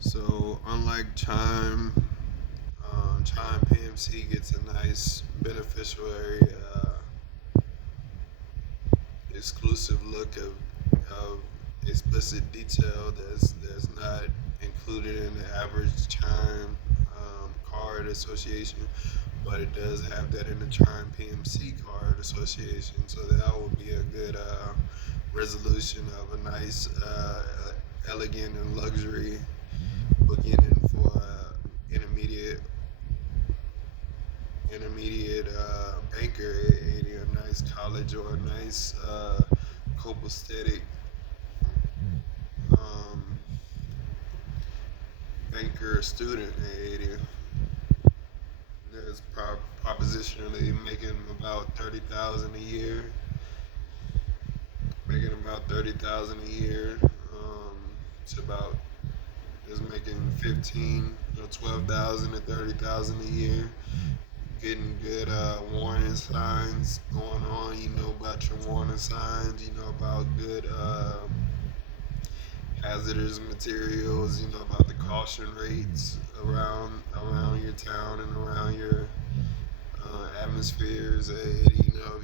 So unlike Chime, Chime PMC gets a nice beneficiary exclusive look of explicit detail that's not included in the average Chime card association, but it does have that in the Chime PMC card association. So that would be a good resolution of a nice, elegant and luxury beginning for intermediate banker at a nice college or a nice copacetic um, banker student at 80 that's propositionally making about 30,000 a year, making about 30,000 a year. It's about is making 15 or 12,000 to 30,000 a year. Getting good warning signs going on. You know about your warning signs. You know about good hazardous materials. You know about the caution rates around your town and around your atmospheres. You know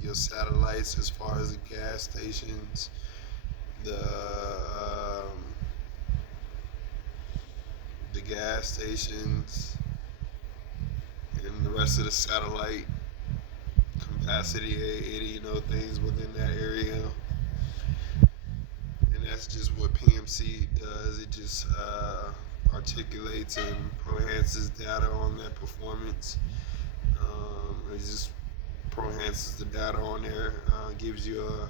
your satellites as far as the gas stations, the gas stations, and the rest of the satellite capacity. You know things within that area. And that's just what PMC does. It just articulates and enhances data on that performance. It just enhances the data on there, gives you a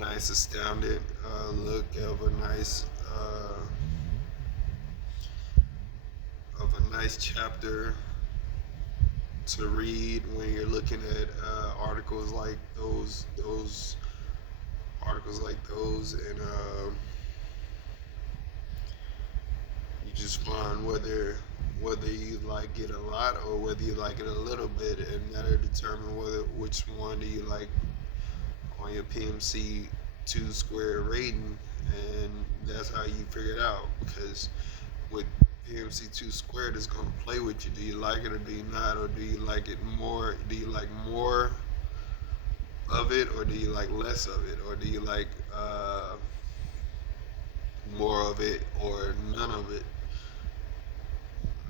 nice, astounded look of a nice chapter to read when you're looking at articles like those, and you just find whether you like it a lot or whether you like it a little bit, and that'll determine which one do you like on your PMC 2 square rating, and that's how you figure it out. Because with PMC 2 squared, it's gonna play with you. Do you like it or do you not, or do you like it more? Do you like more of it, or do you like less of it, or do you like more of it or none of it?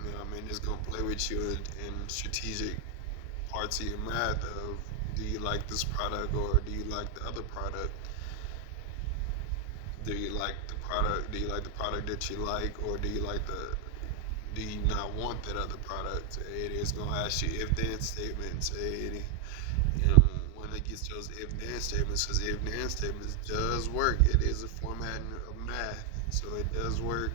You know, what I mean, it's gonna play with you in strategic parts of your math of do you like this product or do you like the other product? Do you like the product? Do you like the product that you like, or do you not want that other product? It is gonna ask you if then statements. And when it gets those if then statements, because if then statements does work. It is a format of math, so it does work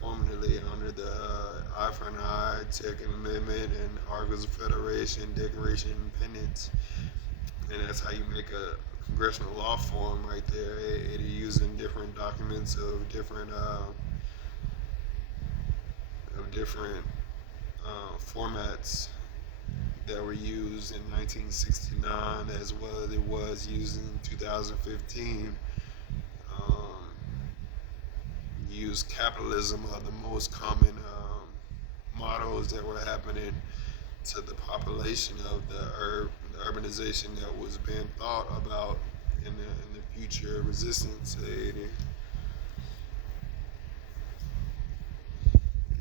formally under the eye for an eye, Second Amendment, and Articles of Federation, Declaration of Independence, and that's how you make a congressional law form right there. It using different documents of different formats that were used in 1969 as well as it was used in 2015. Um, Use capitalism are the most common mottos that were happening to the population of the urbanization that was being thought about in the future resistance aid,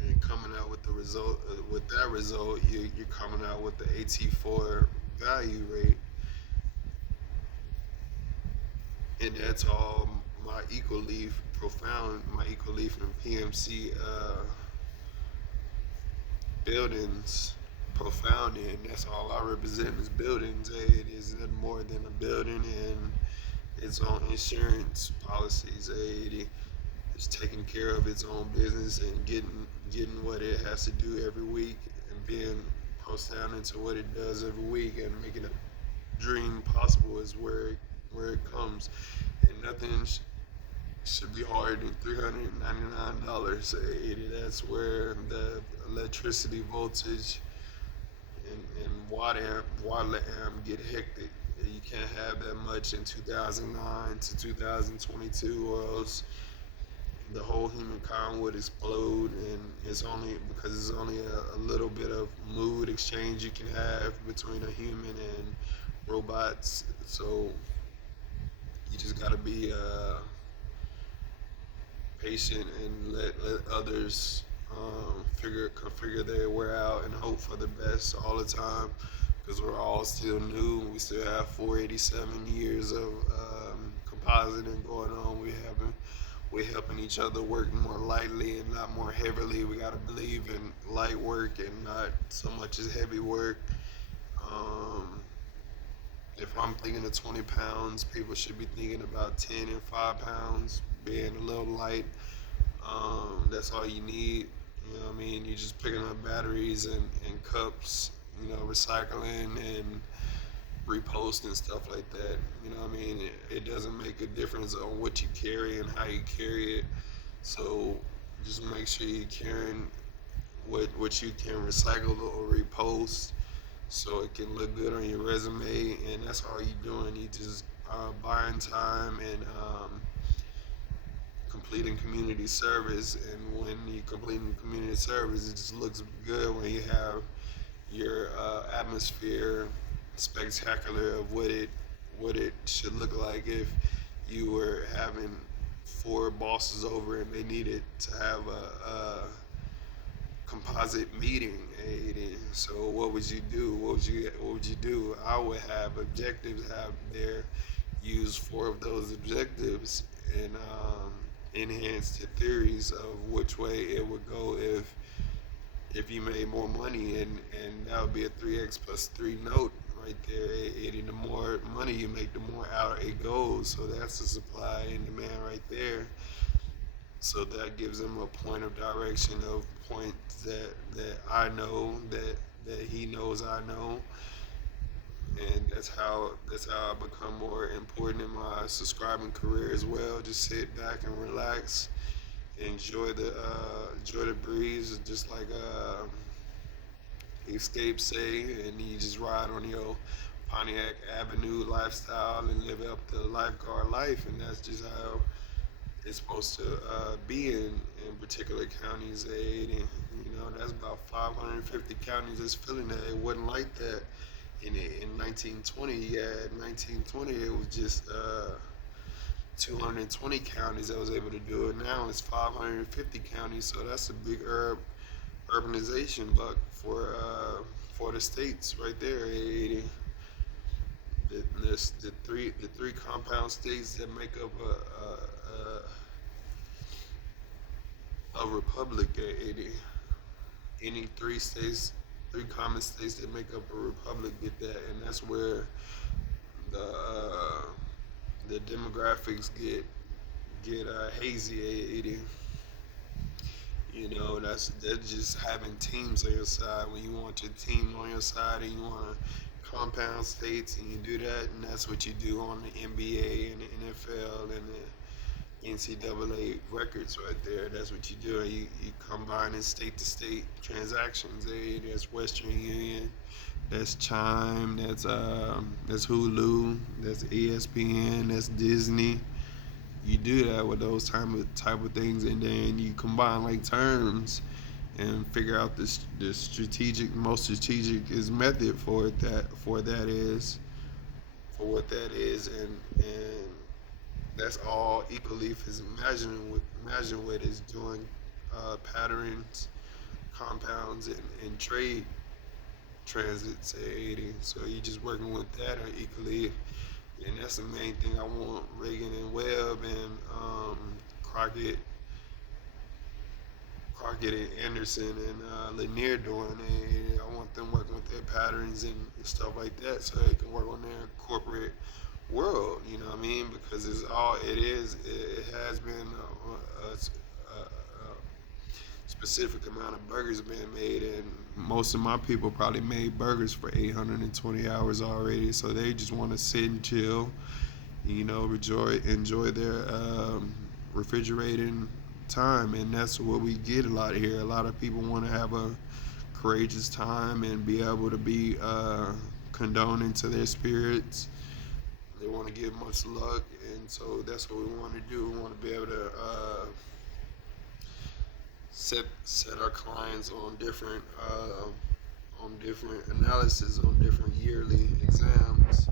and coming out with the result with that result you're coming out with the AT4 value rate, and that's all my equal leaf and PMC buildings profound in. That's all I represent is buildings. It is nothing more than a building and its own insurance policies. It's taking care of its own business and getting what it has to do every week and being profound into what it does every week and making a dream possible is where it comes. And nothing should be harder than $399. That's where the electricity voltage and watt amp get hectic. You can't have that much in 2009 to 2022, or else the whole humankind would explode, and it's only because it's only a little bit of mood exchange you can have between a human and robots. So you just gotta be patient and let others figure their way out and hope for the best all the time, because we're all still new. We still have 487 years of compositing going on. We're helping each other work more lightly and not more heavily. We got to believe in light work and not so much as heavy work. Um, if I'm thinking of 20 pounds, people should be thinking about 10 and 5 pounds, being a little light. That's all you need. You know what I mean? You're just picking up batteries and cups, recycling and repost and stuff like that. You know what I mean? It doesn't make a difference on what you carry and how you carry it. So just make sure you're carrying what you can recycle or repost so it can look good on your resume. And that's all you're doing. You just buying time and completing community service. And when you completing community service, it just looks good when you have your atmosphere spectacular of what it should look like if you were having four bosses over and they needed to have a composite meeting. So what would you do? What would you do? I would have objectives have there, use four of those objectives and enhance the theories of which way it would go if you made more money, and that would be a 3x plus 3 note right there. And the more money you make, the more out it goes. So that's the supply and demand right there. So that gives them a point of direction of points that I know that he knows I know, and that's how I become more important in my subscribing career as well. Just sit back and relax, enjoy the breeze, just like Escape say, and you just ride on your Pontiac Avenue lifestyle and live up the lifeguard life, and that's just how it's supposed to be in particular counties. That's about 550 counties that's feeling that. It wasn't like that in 1920. Yeah, in 1920 it was just 220 counties that was able to do it. Now it's 550 counties, so that's a big urbanization buck for the states right there. The three compound states that make up a republic. Any three common states that make up a republic get that, and that's where the uh, the demographics get hazy. That's just having teams on your side. When you want your team on your side and you want to compound states, and you do that, and that's what you do on the NBA and the NFL and the NCAA records right there. That's what you do. You combine in state to state transactions. That's Western Union, that's Chime, that's Hulu, that's ESPN, that's Disney. You do that with those type of things, and then you combine like terms and figure out the most strategic is method for what that is, and that's all Ecoleaf is imagine what is doing patterns, compounds, and trade transits. So you just working with that on Ecoleaf, and that's the main thing I want Reagan and Webb and Crockett, and Anderson and Lanier doing. I want them working with their patterns and stuff like that, so they can work on their corporate world. You know what I mean? Because it is. It has been a specific amount of burgers being made, and most of my people probably made burgers for 820 hours already. So they just want to sit and chill, enjoy their refrigerating time, and that's what we get a lot here. A lot of people want to have a courageous time and be able to be condoning to their spirits. They want to give much luck, and so that's what we want to do. We want to be able to set our clients on different analysis on different yearly exams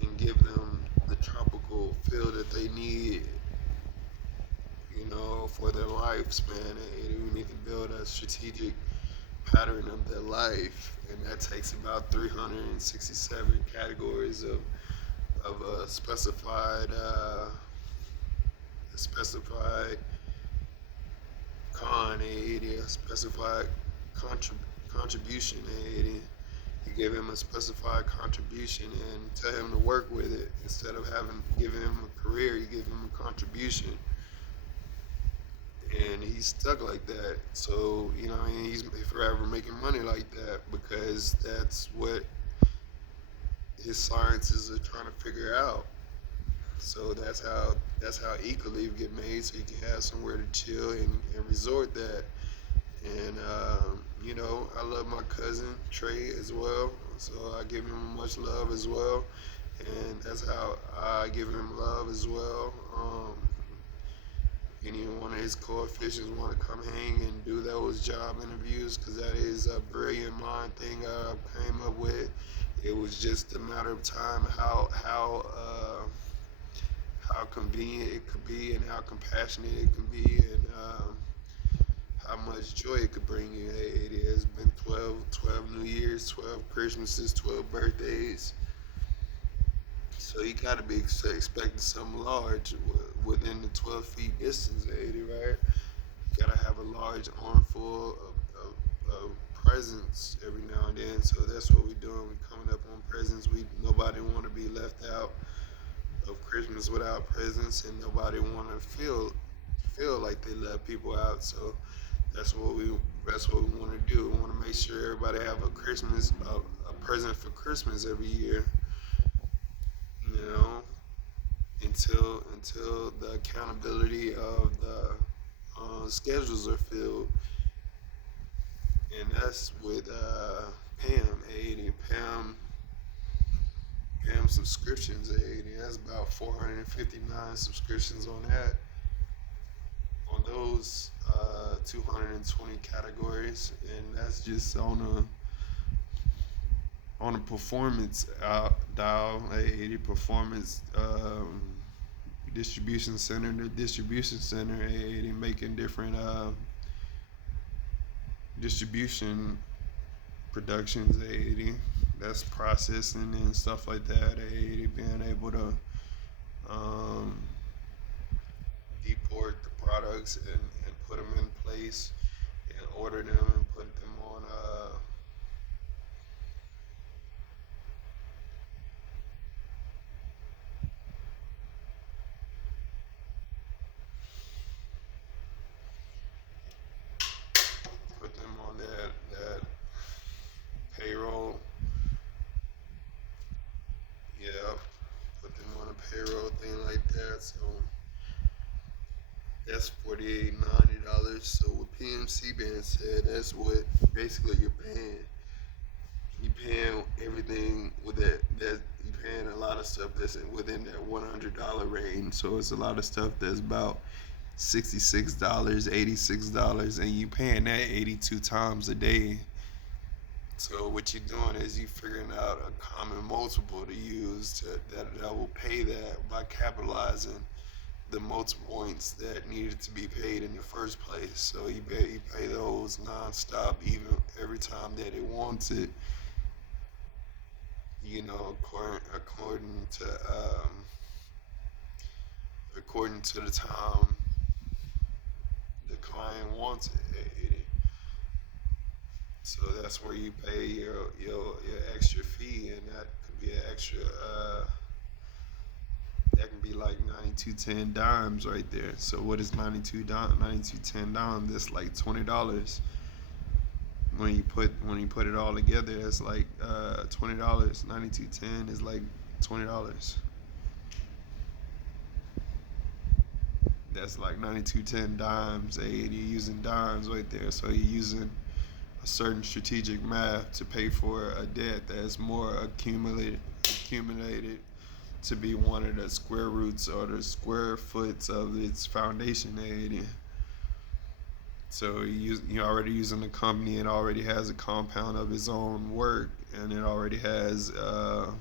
and give them the tropical feel that they need, for their lifespan. And we need to build a strategic pattern of their life, and that takes about 367 categories of a specified con aid, a specified contribution aid. You give him a specified contribution and tell him to work with it. Instead of giving him a career, you give him a contribution, and he's stuck like that. So he's forever making money like that because that's what his sciences are trying to figure out. So that's how equally get made, so you can have somewhere to chill and resort that. And I love my cousin Trey as well, so I give him much love as well, and that's how I give him love as well. Any one of his coefficients want to come hang and do those job interviews, because that is a brilliant mind thing I came up with. It was just a matter of time how convenient it could be and how compassionate it can be, and how much joy it could bring you. Hey, it has been 12 New Year's, 12 Christmases, 12 birthdays. So you gotta be expecting something large within the 12 feet distance, 80, right? You gotta have a large armful of presents every now and then. So that's what we're doing. We're coming up on presents. Nobody want to be left out of Christmas without presents, and nobody want to feel like they left people out. So that's what we want to do. We want to make sure everybody have a present for Christmas every year. You know, until the accountability of the schedules are filled, and that's with Pam 80. Pam subscriptions 80. That's about 459 subscriptions on that. On those 220 categories, and that's just on a performance dial, a performance distribution center. The distribution center, making different distribution productions, 80. That's processing and stuff like that. 80 being able to um, deport the products and put them in place and order them and put them on that payroll. Yeah, put them on a payroll thing like that. So that's $48.90. So what PMC being said, that's what basically you're paying. You paying everything with that you paying a lot of stuff that's within that $100 range. So it's a lot of stuff that's about $66, $86, and you paying that 82 times a day. So what you're doing is you figuring out a common multiple to use that will pay that by capitalizing the multiple points that needed to be paid in the first place. So you pay those nonstop, even every time that it wants it. According to the time the client wants it. So that's where you pay your extra fee, and that could be an extra. That can be like 92.10 dimes right there. So what is 92.10 dimes? That's like $20. When you put it all together, it's like $20. 92.10 is like $20. That's like 92.10 dimes. You're using dimes right there. So you're using a certain strategic math to pay for a debt that's more accumulated to be one of the square roots or the square foots of its foundation area. So you're already using a company. It already has a compound of its own work, and it already has a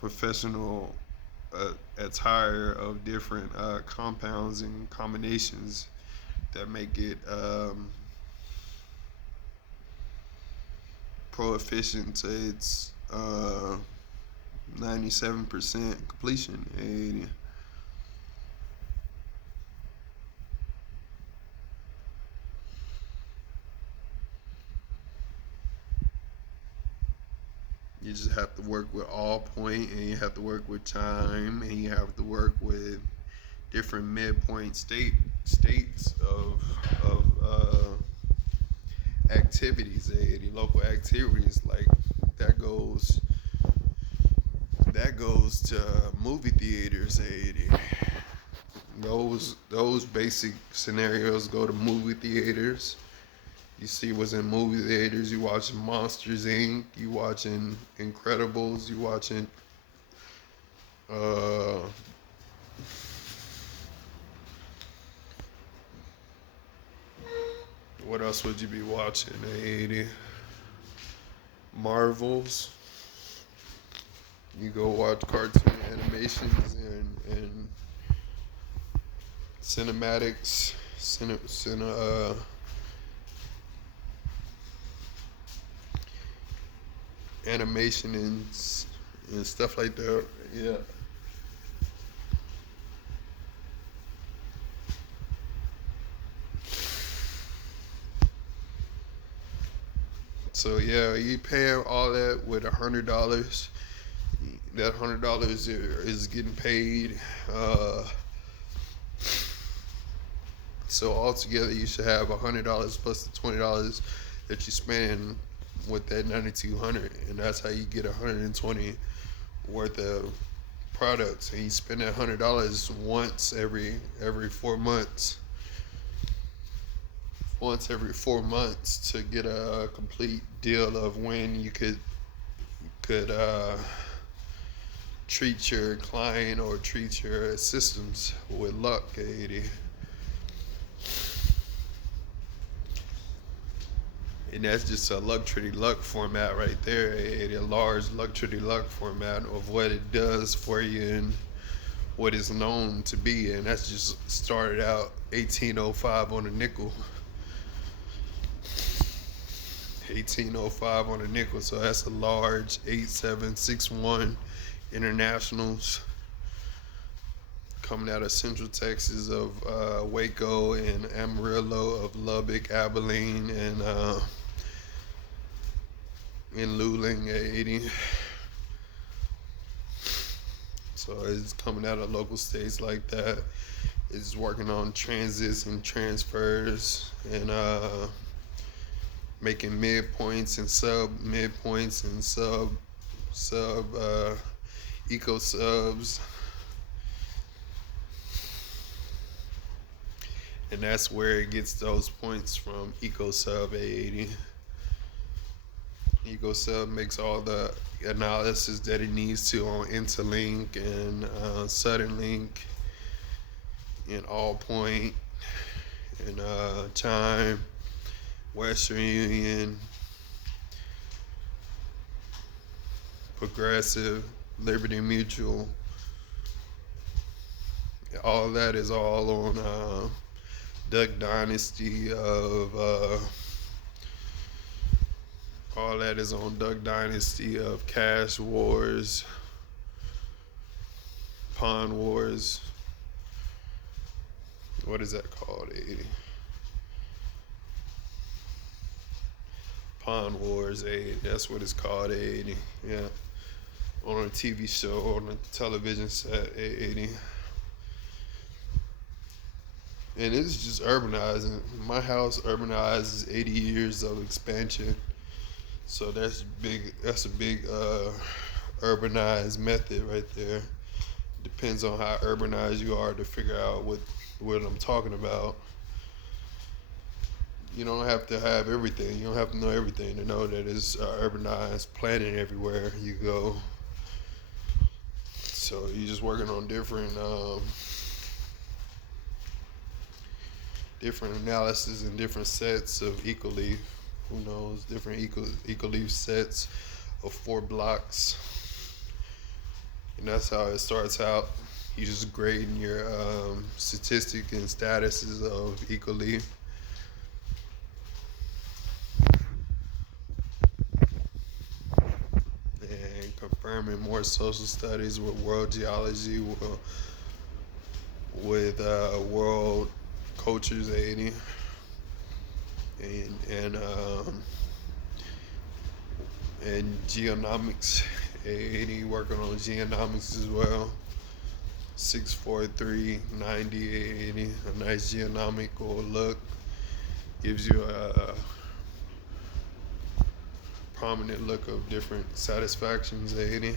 professional attire of different compounds and combinations that make it proficient to its 97% completion. And you just have to work with all point, and you have to work with time, and you have to work with different midpoint states of activities, the local activities like that goes that goes to movie theaters. Those basic scenarios go to movie theaters. You see what's in movie theaters. You watching Monsters Inc. You watching Incredibles. You watching uh, what else would you be watching? Marvels. You go watch cartoon animations and cinematics, animation and stuff like that. Yeah. So yeah, you pay all that with $100. That $100 is getting paid. So altogether, you should have $100 plus the $20 that you spend with that 9,200, and that's how you get 120 worth of products. And you spend that $100 once every 4 months. Once every 4 months to get a complete deal of when you could treat your client or treat your systems with luck, 80. And that's just a luxury luck format right there, a large luxury luck format of what it does for you and what it's known to be. And that's just started out 1805 on a nickel. 1805 on a nickel, so that's a large 8761 internationals coming out of Central Texas of Waco and Amarillo, of Lubbock, Abilene, and in Luling at 80. So it's coming out of local states like that. It's working on transits and transfers and making midpoints and sub midpoints and sub eco subs. And that's where it gets those points from. Eco sub A80. Eco sub makes all the analysis that it needs to on Interlink and Southern Link and All Point and Chime, Western Union, Progressive, Liberty Mutual. All that is all on Duck Dynasty of all that is on Duck Dynasty of Cash Wars, Pawn Wars. What is that called? 80. Pawn Wars 80. That's what it's called. 80. Yeah. On a TV show, on a television set. 80. And it's just urbanizing. My house urbanizes 80 years of expansion. So that's big. That's a big urbanized method right there. Depends on how urbanized you are to figure out what I'm talking about. You don't have to have everything. You don't have to know everything to know that it's urbanized planning everywhere you go. So you're just working on different analysis and different sets of ecoleaf. Who knows? Different ecoleaf sets of 4 blocks, and that's how it starts out. You just grading your statistic and statuses of ecoleaf. And confirming more social studies with world geology, with world cultures 80, and geonomics 80, working on geonomics as well. 64390 80, a nice geonomical look, gives you a prominent look of different satisfactions 80.